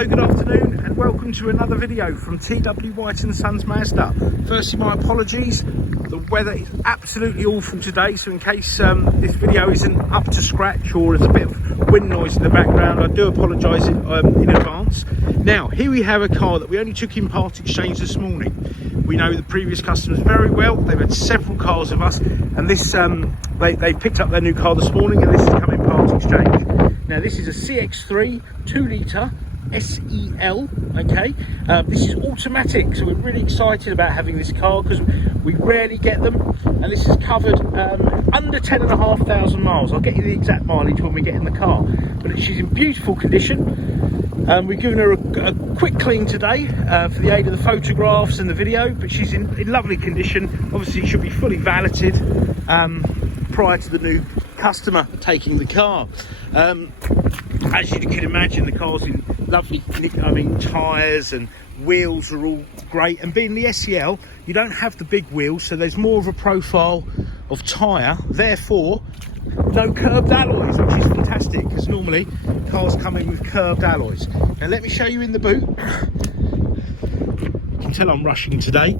Hello, good afternoon and welcome to another video from TW White & Sons Mazda. Firstly, my apologies, the weather is absolutely awful today, so in case this video isn't up to scratch or there's a bit of wind noise in the background, I do apologise in advance. Now, here we have a car that we only took in part exchange this morning. We know the previous customers very well, they've had several cars of us, and this they picked up their new car this morning and this has come in part exchange. Now this is a CX-3 2 litre SEL, okay, this is automatic, so we're really excited about having this car because we rarely get them, and this is covered under 10,500 miles. I'll get you the exact mileage when we get in the car, but she's in beautiful condition. We've given her a quick clean today for the aid of the photographs and the video, but she's in lovely condition. Obviously, it should be fully valeted prior to the new customer taking the car. As you can imagine, the car's in lovely, tyres and wheels are all great. And being the SEL, you don't have the big wheels, so there's more of a profile of tyre. Therefore, no curved alloys, which is fantastic because normally cars come in with curved alloys. Now let me show you in the boot. You can tell I'm rushing today.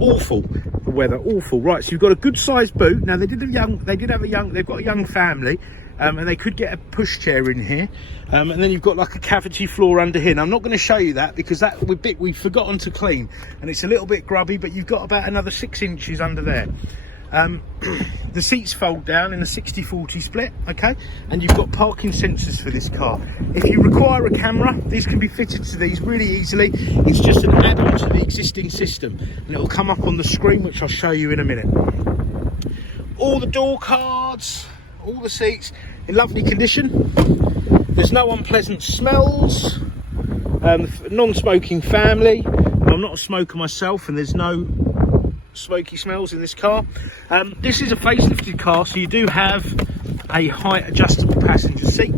Awful, the weather, awful. Right, so you've got a good sized boot. Now they've got a young family, and they could get a pushchair in here, and then you've got like a cavity floor under here. Now I'm not going to show you that because that we've forgotten to clean, and it's a little bit grubby, but you've got about another 6 inches under there. The seats fold down in a 60-40 split, okay, and you've got parking sensors for this car. If you require a camera, these can be fitted to these really easily. It's just an add-on to the existing system, and it will come up on the screen, which I'll show you in a minute. All the door cards, all the seats in lovely condition. There's no unpleasant smells. Non-smoking family. I'm not a smoker myself, and there's no smoky smells in this car. This is a facelifted car, so you do have a height adjustable passenger seat,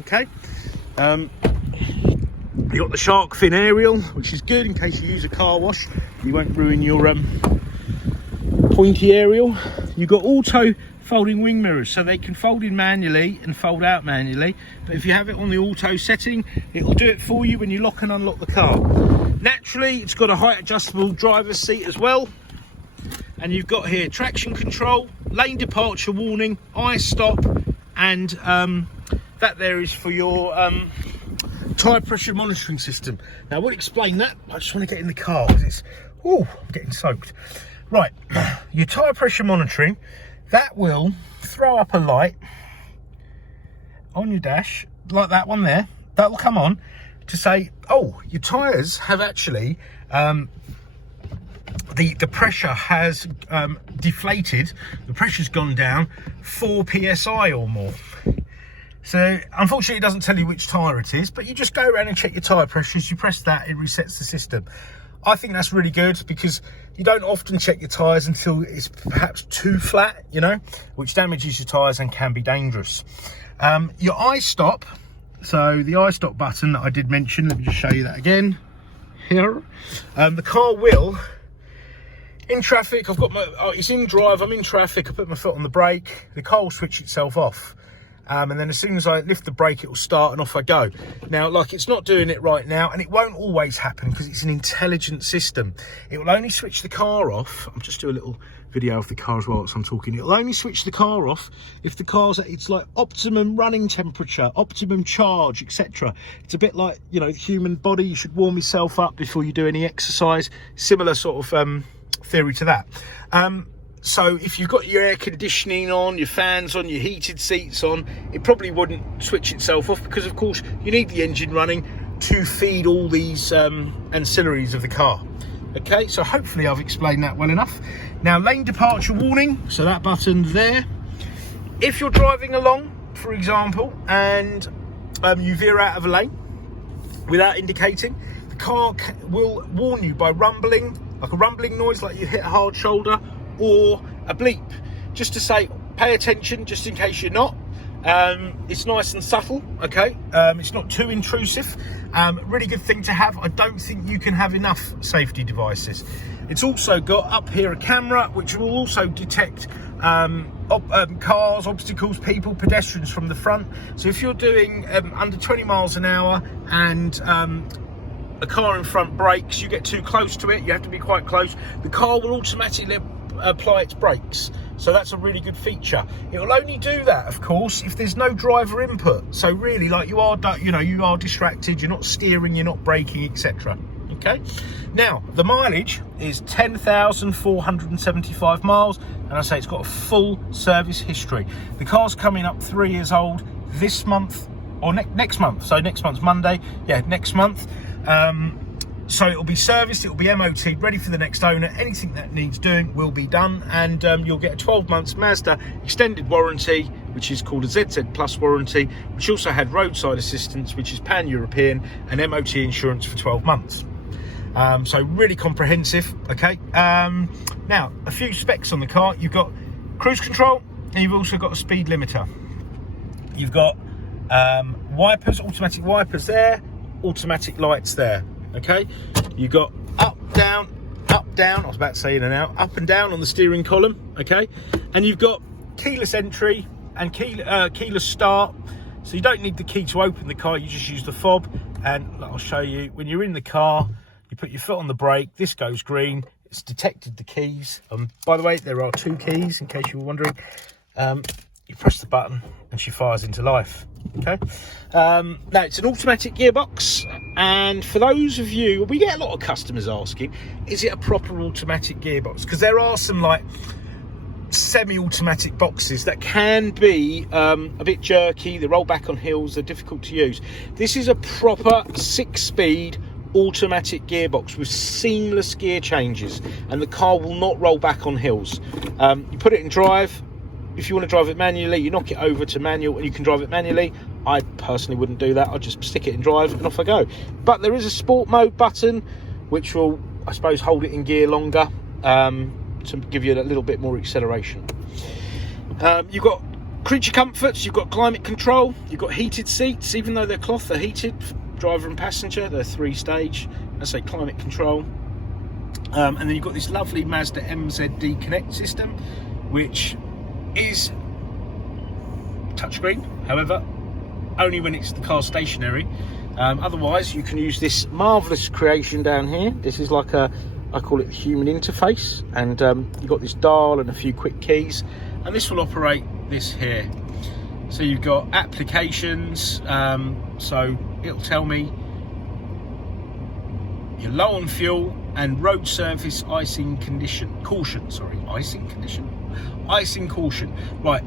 okay. You got the shark fin aerial, which is good in case you use a car wash, you won't ruin your pointy aerial. You've got auto folding wing mirrors, so they can fold in manually and fold out manually, but if you have it on the auto setting, it will do it for you when you lock and unlock the car. Naturally, it's got a height adjustable driver's seat as well. And you've got here traction control, lane departure warning, eye stop, and that there is for your tyre pressure monitoring system. Now I will explain that. I just want to get in the car because it's, I'm getting soaked. Right, your tyre pressure monitoring, that will throw up a light on your dash, like that one there. That will come on to say, oh, your tyres have actually the pressure has deflated, the pressure's gone down 4 psi or more. So unfortunately it doesn't tell you which tyre it is, but you just go around and check your tyre pressures. You press that, it resets the system. I think that's really good because you don't often check your tyres until it's perhaps too flat, which damages your tyres and can be dangerous. Your eye stop, so the eye stop button that I did mention, let me just show you that again here. The car will, in traffic, I've got it's in drive, I'm in traffic, I put my foot on the brake, the car will switch itself off. And then as soon as I lift the brake, it will start and off I go. Now, like, it's not doing it right now, and it won't always happen because it's an intelligent system. It will only switch the car off. I'm just doing a little video of the car as well as I'm talking. It'll only switch the car off if the car's at its like optimum running temperature, optimum charge, etc. It's a bit like, the human body. You should warm yourself up before you do any exercise. Similar sort of theory to that. So if you've got your air conditioning on, your fans on, your heated seats on, it probably wouldn't switch itself off because of course you need the engine running to feed all these ancillaries of the car. Okay, so hopefully I've explained that well enough. Now, lane departure warning, so that button there. If you're driving along, for example, and you veer out of a lane without indicating, the car will warn you by rumbling, like a rumbling noise, like you hit a hard shoulder, or a bleep, just to say pay attention, just in case you're not. It's nice and subtle, okay. It's not too intrusive. Really good thing to have. I don't think you can have enough safety devices. It's also got up here a camera which will also detect cars, obstacles, people, pedestrians from the front. So if you're doing under 20 miles an hour and a car in front brakes, you get too close to it, you have to be quite close, the car will automatically apply its brakes. So that's a really good feature. It will only do that, of course, if there's no driver input. So really, like you are distracted, you're not steering, you're not braking, etc. Okay. Now the mileage is 10,475 miles, and I say it's got a full service history. The car's coming up 3 years old this month, or next month. So next month's Monday. Yeah, next month. So it'll be serviced, it'll be MOT'd, ready for the next owner. Anything that needs doing will be done, and you'll get a 12 months Mazda extended warranty, which is called a ZZ Plus warranty, which also had roadside assistance, which is pan-European, and MOT insurance for 12 months. So really comprehensive. Okay. Now a few specs on the car. You've got cruise control, and you've also got a speed limiter. You've got wipers, automatic wipers there, automatic lights there. Okay, you got up, down, I was about to say in and out, up and down on the steering column. Okay, and you've got keyless entry and keyless start, so you don't need the key to open the car, you just use the fob. And I'll show you, when you're in the car, you put your foot on the brake, this goes green, it's detected the keys. By the way, there are 2 keys, in case you were wondering. You press the button and she fires into life. Okay. Now it's an automatic gearbox, and for those of you, we get a lot of customers asking, is it a proper automatic gearbox? Because there are some like semi-automatic boxes that can be a bit jerky, they roll back on hills, they're difficult to use. This is a proper 6-speed automatic gearbox with seamless gear changes, and the car will not roll back on hills. You put it in drive. If you want to drive it manually, you knock it over to manual and you can drive it manually. I personally wouldn't do that. I'd just stick it in drive and off I go. But there is a sport mode button which will, I suppose, hold it in gear longer to give you a little bit more acceleration. You've got creature comforts, you've got climate control, you've got heated seats. Even though they're cloth, they're heated. Driver and passenger, they're 3-stage. I say climate control. And then you've got this lovely Mazda MZD Connect system, which is touchscreen, however, only when the car's stationary. Otherwise, you can use this marvellous creation down here. This is like I call it the human interface, and you've got this dial and a few quick keys, and this will operate this here. So you've got applications, so it'll tell me you're low on fuel and road surface icing caution. Right,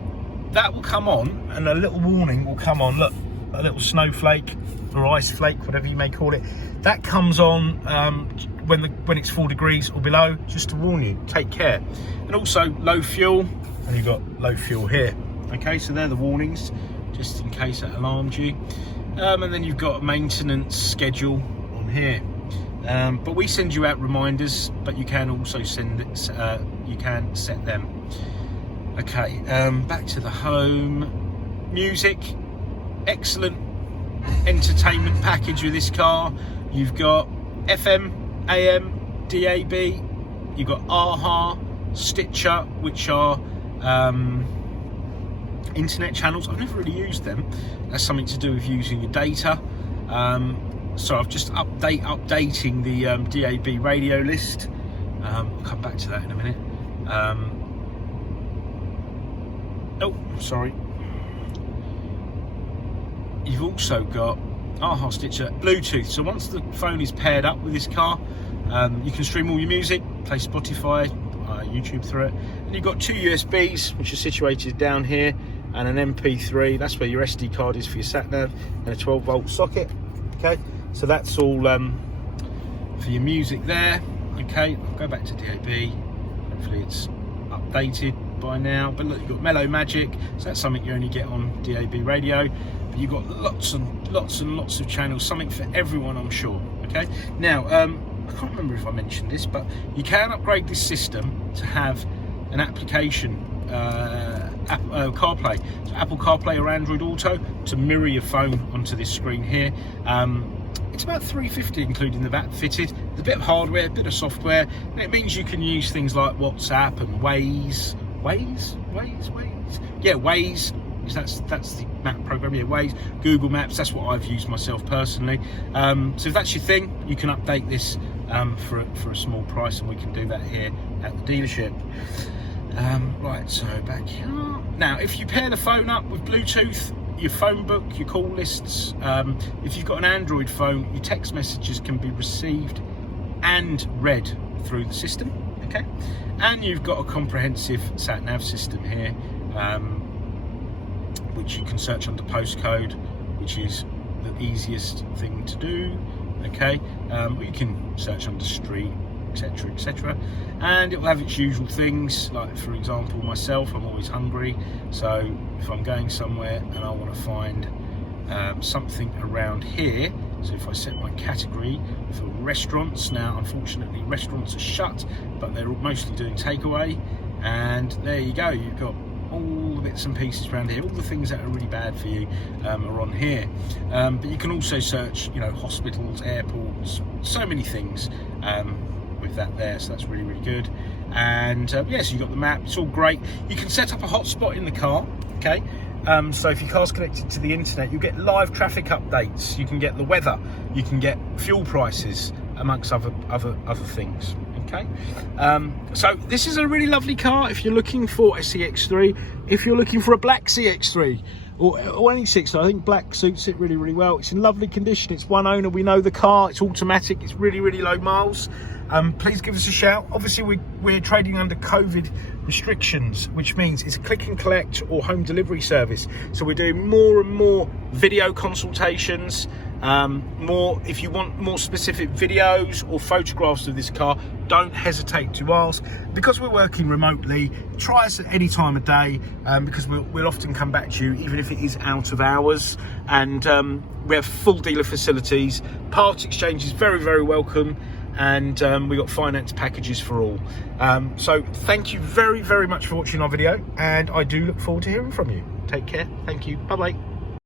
that will come on, and a little warning will come on. Look, a little snowflake or ice flake, whatever you may call it, that comes on when it's 4 degrees or below, just to warn you, take care. And also low fuel, and you've got low fuel here. Okay, so they're the warnings, just in case that alarms you. And then you've got a maintenance schedule on here. But we send you out reminders, but you can also send it, you can set them. Okay, back to the home. Music, excellent entertainment package with this car. You've got FM, AM, DAB, you've got AHA, Stitcher, which are internet channels. I've never really used them. That's something to do with using your data. So I've just updating the DAB radio list. I'll come back to that in a minute. Oh, sorry. You've also got AHA, Stitcher, Bluetooth. So once the phone is paired up with this car, you can stream all your music, play Spotify, YouTube through it. And you've got 2 USBs, which are situated down here, and an MP3. That's where your SD card is for your sat nav, and a 12-volt socket. Okay, so that's all for your music there. Okay, I'll go back to DAB. Hopefully it's updated by now. But look, you've got Mellow Magic, so that's something you only get on DAB radio. But you've got lots of channels, something for everyone, I'm sure. Okay, now I can't remember if I mentioned this, but you can upgrade this system to have an application, CarPlay, so Apple CarPlay or Android Auto, to mirror your phone onto this screen here. It's about $350 including the VAT fitted. There's a bit of hardware, a bit of software, and it means you can use things like WhatsApp and Waze. Yeah, Waze. That's the map program. Yeah, Waze, Google Maps. That's what I've used myself personally. So if that's your thing, you can update this for a small price, and we can do that here at the dealership. Right, so back here. Now, if you pair the phone up with Bluetooth, your phone book, your call lists, if you've got an Android phone, your text messages can be received and read through the system. Okay, and you've got a comprehensive sat nav system here, which you can search under postcode, which is the easiest thing to do. Okay, or you can search under street, etc, etc, and it will have its usual things. Like, for example, myself, I'm always hungry, so if I'm going somewhere and I want to find something around here, so if I set my category for restaurants, now unfortunately restaurants are shut, but they're mostly doing takeaway, and there you go, you've got all the bits and pieces around here. All the things that are really bad for you are on here, but you can also search, you know, hospitals, airports, so many things with that there, so that's really, really good. And yes, you've got the map, it's all great. You can set up a hotspot in the car, okay? So if your car's connected to the internet, you get live traffic updates, you can get the weather, you can get fuel prices, amongst other things. Okay, so this is a really lovely car if you're looking for a CX-3, if you're looking for a black CX-3 or any CX-3. I think black suits it really, really well. It's in lovely condition, it's one owner, we know the car, it's automatic, it's really, really low miles. Please give us a shout. Obviously we're trading under COVID restrictions, which means it's a click and collect or home delivery service, so we're doing more and more video consultations. If you want more specific videos or photographs of this car, don't hesitate to ask. Because we're working remotely, try us at any time of day, because we'll often come back to you even if it is out of hours. And we have full dealer facilities, part exchange is very, very welcome, and we got finance packages for all. So thank you very, very much for watching our video, and I do look forward to hearing from you. Take care, thank you, bye bye.